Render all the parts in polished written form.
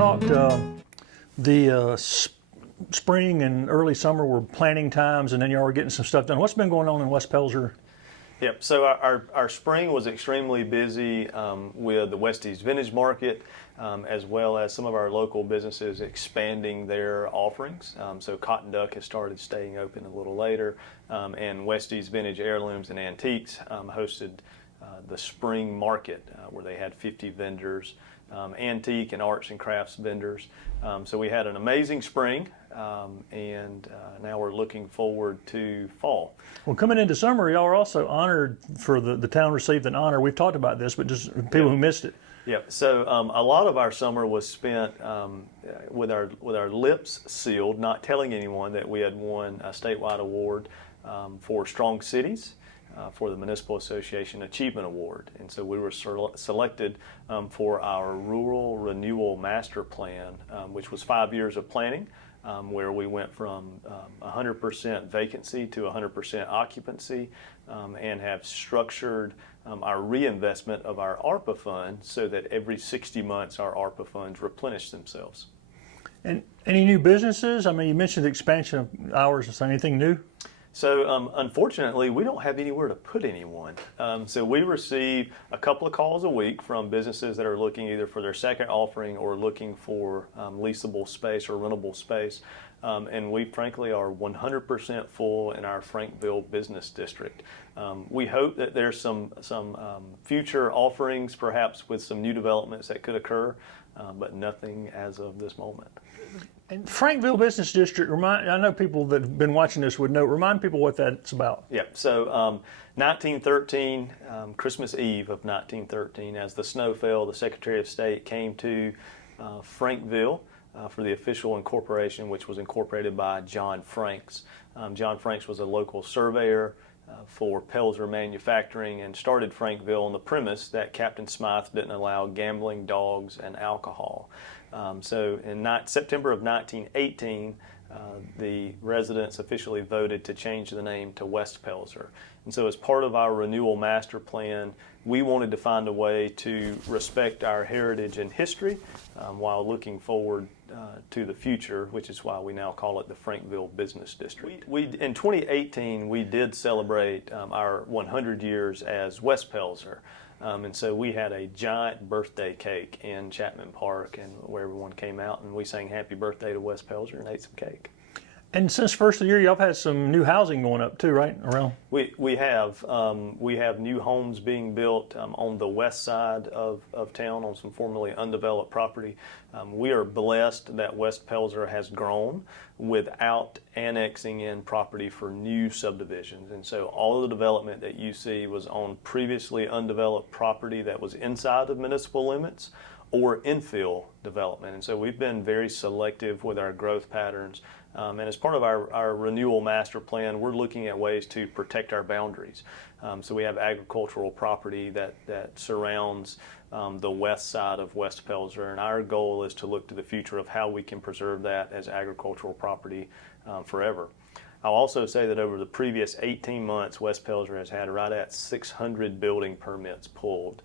talked, spring and early summer were planting times, and then y'all were getting some stuff done. What's been going on in West Pelzer? Yep, so our spring was extremely busy with the West East Vintage Market, as well as some of our local businesses expanding their offerings. So Cotton Duck has started staying open a little later, and West East Vintage Heirlooms and Antiques hosted the spring market where they had 50 vendors, antique and arts and crafts vendors. So we had an amazing spring, and now we're looking forward to fall. Well, coming into summer, y'all are also honored for the town received an honor. We've talked about this, but just people who missed it. Yep. So a lot of our summer was spent with our lips sealed, not telling anyone that we had won a statewide award for Strong Cities for the Municipal Association Achievement Award. And so we were selected for our Rural Renewal Master Plan, which was 5 years of planning, where we went from 100% vacancy to 100% occupancy, and have structured our reinvestment of our ARPA fund so that every 60 months our ARPA funds replenish themselves. And any new businesses? I mean, you mentioned the expansion of hours. Is there anything new? So unfortunately, we don't have anywhere to put anyone. So we receive a couple of calls a week from businesses that are looking either for their second offering or looking for leasable space or rentable space. And we frankly are 100% full in our Frankville business district. We hope that there's some future offerings, perhaps with some new developments that could occur, but nothing as of this moment. And Frankville Business District, I know people that have been watching this would know, remind people what that's about. Yeah, so 1913, Christmas Eve of 1913, as the snow fell, the Secretary of State came to Frankville for the official incorporation, which was incorporated by John Franks. John Franks was a local surveyor for Pelzer Manufacturing and started Frankville on the premise that Captain Smythe didn't allow gambling, dogs, and alcohol. So in September of 1918, the residents officially voted to change the name to West Pelzer. And so as part of our renewal master plan, we wanted to find a way to respect our heritage and history while looking forward to the future, which is why we now call it the Frankville Business District. In 2018, we did celebrate our 100 years as West Pelzer. And so we had a giant birthday cake in Chapman Park, and where everyone came out and we sang happy birthday to West Pelzer and ate some cake. And since first of the year, y'all have had some new housing going up too, right? Around. We have new homes being built on the west side of town on some formerly undeveloped property. We are blessed that West Pelzer has grown without annexing in property for new subdivisions. And so all of the development that you see was on previously undeveloped property that was inside of municipal limits or infill development. And so we've been very selective with our growth patterns. And as part of our renewal master plan, we're looking at ways to protect our boundaries. So we have agricultural property that surrounds the west side of West Pelzer, and our goal is to look to the future of how we can preserve that as agricultural property forever. I'll also say that over the previous 18 months, West Pelzer has had right at 600 building permits pulled.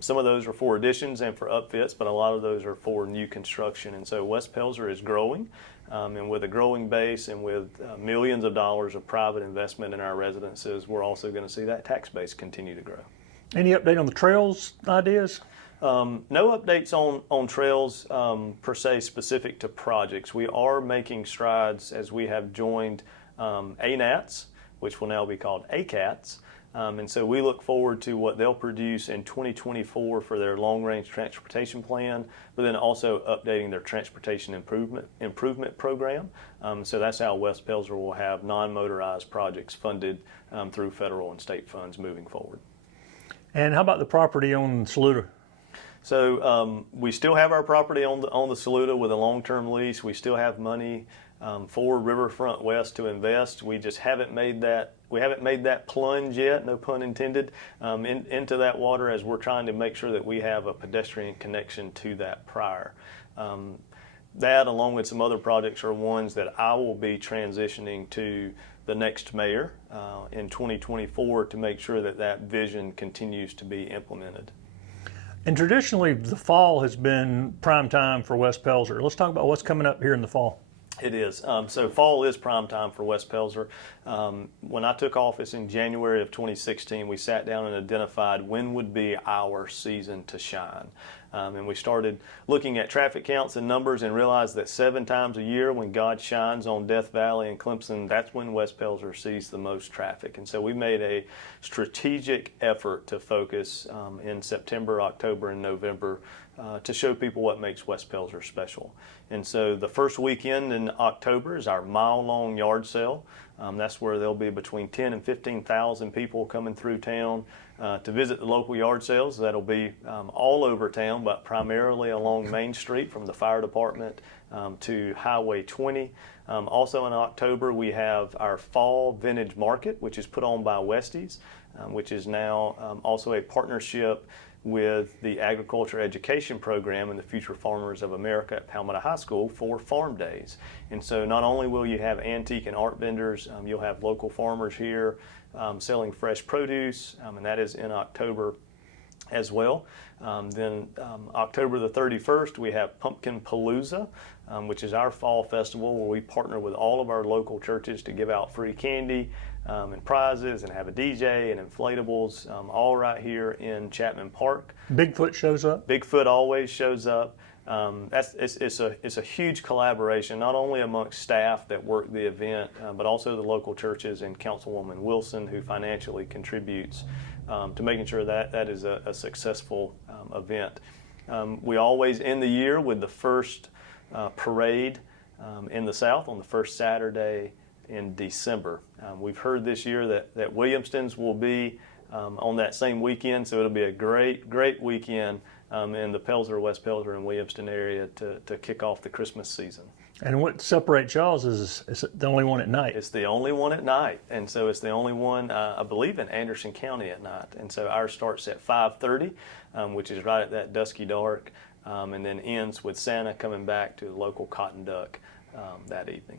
Some of those are for additions and for upfits, but a lot of those are for new construction. And so West Pelzer is growing, and with a growing base and with millions of dollars of private investment in our residences, we're also going to see that tax base continue to grow. Any update on the trails ideas? No updates on trails per se specific to projects. We are making strides as we have joined ANATs, which will now be called ACATs. And so we look forward to what they'll produce in 2024 for their long-range transportation plan, but then also updating their transportation improvement program. So that's how West Pelzer will have non-motorized projects funded through federal and state funds moving forward. And how about the property on Saluda? So we still have our property on the Saluda with a long-term lease. We still have money for Riverfront West to invest. We just haven't made that. We haven't made that plunge yet, no pun intended, into that water, as we're trying to make sure that we have a pedestrian connection to that prior. That, along with some other projects, are ones that I will be transitioning to the next mayor in 2024 to make sure that that vision continues to be implemented. And traditionally, the fall has been prime time for West Pelzer. Let's talk about what's coming up here in the fall. It is. So fall is prime time for West Pelzer. When I took office in January of 2016, we sat down and identified when would be our season to shine. And we started looking at traffic counts and numbers and realized that 7 times a year when God shines on Death Valley and Clemson, that's when West Pelzer sees the most traffic. And so we made a strategic effort to focus in September, October, and November to show people what makes West Pelzer special. And so the first weekend in October is our mile-long yard sale. That's where there'll be between 10 and 15,000 people coming through town to visit the local yard sales. That'll be all over town, but primarily along Main Street from the fire department to Highway 20. Also in October, we have our Fall Vintage Market, which is put on by Westies, which is now also a partnership with the Agriculture Education Program and the Future Farmers of America at Palmetto High School for Farm Days. And so not only will you have antique and art vendors, you'll have local farmers here selling fresh produce, and that is in October as well. Then October the 31st, we have Pumpkin Palooza, which is our fall festival where we partner with all of our local churches to give out free candy and prizes and have a DJ and inflatables, all right here in Chapman Park. Bigfoot shows up. Bigfoot always shows up. It's a huge collaboration, not only amongst staff that work the event, but also the local churches and Councilwoman Wilson, who financially contributes to making sure that that is a successful event. We always end the year with the first parade in the South on the first Saturday in December. We've heard this year that Williamston's will be on that same weekend, so it'll be a great weekend in the Pelzer, West Pelzer, and Williamston area to kick off the Christmas season. And what separates y'all's is the only one at night. It's the only one at night, and so it's the only one, I believe, in Anderson County at night. And so ours starts at 5:30, which is right at that dusky dark, and then ends with Santa coming back to the local Cotton Duck that evening.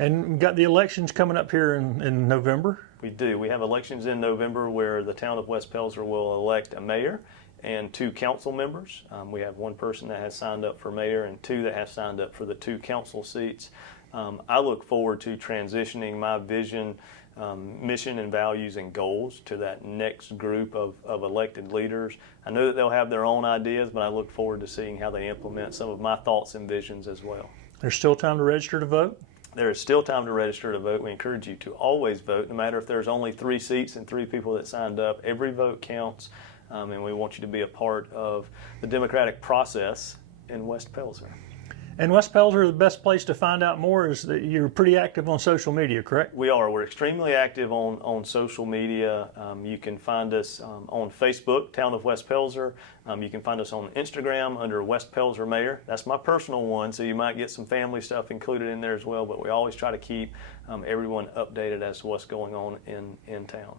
And we've got the elections coming up here in November. We do. We have elections in November where the town of West Pelzer will elect a mayor and 2 council members. We have 1 person that has signed up for mayor and 2 that have signed up for the 2 council seats. I look forward to transitioning my vision, mission and values and goals to that next group of elected leaders. I know that they'll have their own ideas, but I look forward to seeing how they implement some of my thoughts and visions as well. There's still time to register to vote? There is still time to register to vote. We encourage you to always vote, no matter if there's only 3 seats and 3 people that signed up. Every vote counts, and we want you to be a part of the democratic process in West Pelzer. And West Pelzer, the best place to find out more is that you're pretty active on social media, correct? We are. We're extremely active on social media. You can find us on Facebook, Town of West Pelzer. You can find us on Instagram under West Pelzer Mayor. That's my personal one, so you might get some family stuff included in there as well, but we always try to keep everyone updated as to what's going on in town.